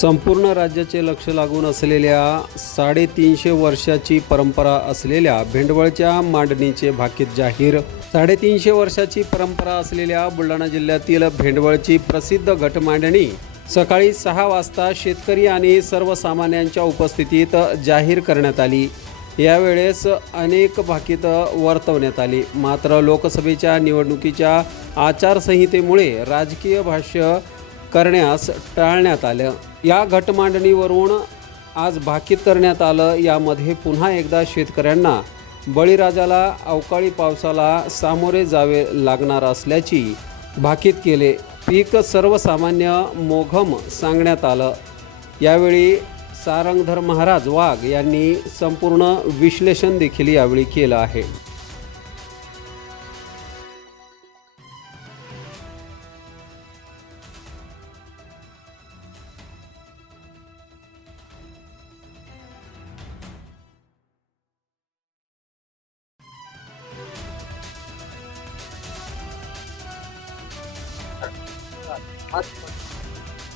संपूर्ण राज्याचे लक्ष लागून असलेल्या साडेतीनशे वर्षाची परंपरा असलेल्या भेंडवळच्या मांडणीचे भाकीत जाहीर. साडेतीनशे वर्षाची परंपरा असलेल्या बुलढाणा जिल्ह्यातील भेंडवळची प्रसिद्ध घटमांडणी सकाळी सहा वाजता शेतकरी आणि सर्वसामान्यांच्या उपस्थितीत जाहीर करण्यात आली. यावेळेस अनेक भाकीत वर्तवण्यात आली. मात्र लोकसभेच्या निवडणुकीच्या आचारसंहितेमुळे राजकीय भाष्य करण्यास टाळण्यात आलं. या घटमांडणीवरून आज भाकीत करण्यात आलं. यामध्ये पुन्हा एकदा शेतकऱ्यांना बळीराजाला अवकाळी पावसाला सामोरे जावे लागणार असल्याची भाकीत केले. पीक सर्वसामान्य मोघम सांगण्यात आलं. यावेळी सारंगधर महाराज वाघ यांनी संपूर्ण विश्लेषण देखील यावेळी केलं आहे.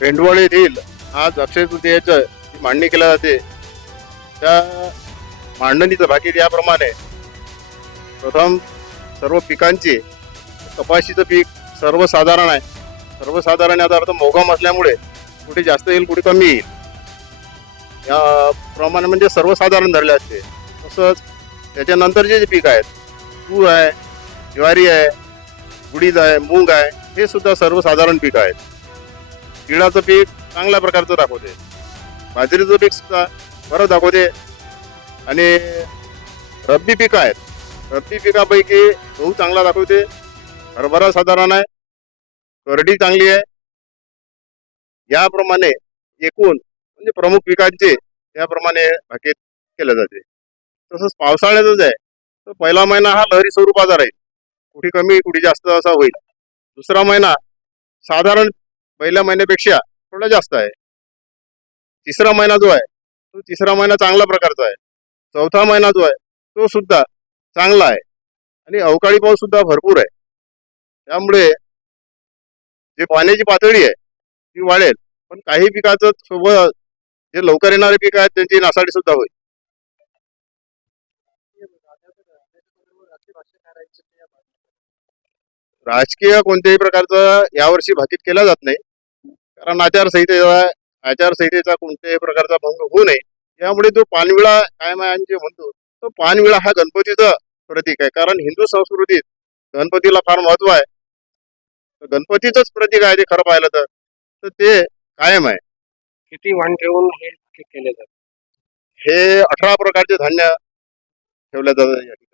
भेंडवळ येथील आज अक्षय तृतीयेचं मांडणी केल्या जाते त्या मांडणीचं भाकीत याप्रमाणे. प्रथम सर्व पिकांची कपाशीचं पीक सर्वसाधारण आहे. सर्वसाधारण याचा अर्थ मोगम असल्यामुळे कुठे जास्त येईल कुठे कमी येईल. या प्रमाणे म्हणजे सर्वसाधारण धरले असते. तसंच त्याच्यानंतरचे जे पीक आहेत तूर आहे ज्वारी आहे उडीद आहे मूग आहे हे सुद्धा सर्वसाधारण पीक आहेत तिळाचं पीक चांगल्या प्रकारचं दाखवते. बाजरीचं पीक सुद्धा बरं दाखवते. आणि रब्बी पिकं आहेत. रब्बी पिकापैकी गहू चांगला दाखवते. हरभरा साधारण आहे. करडी चांगली आहे. याप्रमाणे एकूण म्हणजे प्रमुख पिकांचे याप्रमाणे भाकीत केलं जाते. तसंच पावसाळ्यातच आहे. तर पहिला महिना हा लहरी स्वरूपाचा राहील कुठे कमी कुठे जास्त असा होईल. दुसरा महिना साधारण पहिल्या महिन्यापेक्षा थोडा जास्त आहे. तिसरा महिना जो आहे तो तिसरा महिना चांगला प्रकारचा आहे. चौथा महिना जो आहे तो सुद्धा चांगला आहे. आणि अवकाळी पाऊस सुद्धा भरपूर आहे. त्यामुळे जे पाण्याची पातळी आहे ती वाढेल. पण काही पिकाचं सोबत जे लवकर येणारे पीक आहेत त्यांची नासाडी सुद्धा होईल. राजकीय कोणत्याही प्रकारचं यावर्षी भाकीत केलं जात नाही. कारण आचारसंहितेचा आचारसंहितेचा कोणत्याही प्रकारचा भंग होऊ नये. यामुळे जो पानविळा कायम आहे आणि जे म्हणतो तो पानविळा हा गणपतीचं प्रतीक आहे. कारण हिंदू संस्कृतीत गणपतीला फार महत्त्व आहे. तर गणपतीचंच प्रतीक आहे ते खरं पाहिलं तर. तर ते कायम आहे. किती वाण ठेवून हे केले जाते? हे अठरा प्रकारचे धान्य ठेवल्या जातात या ठिकाणी.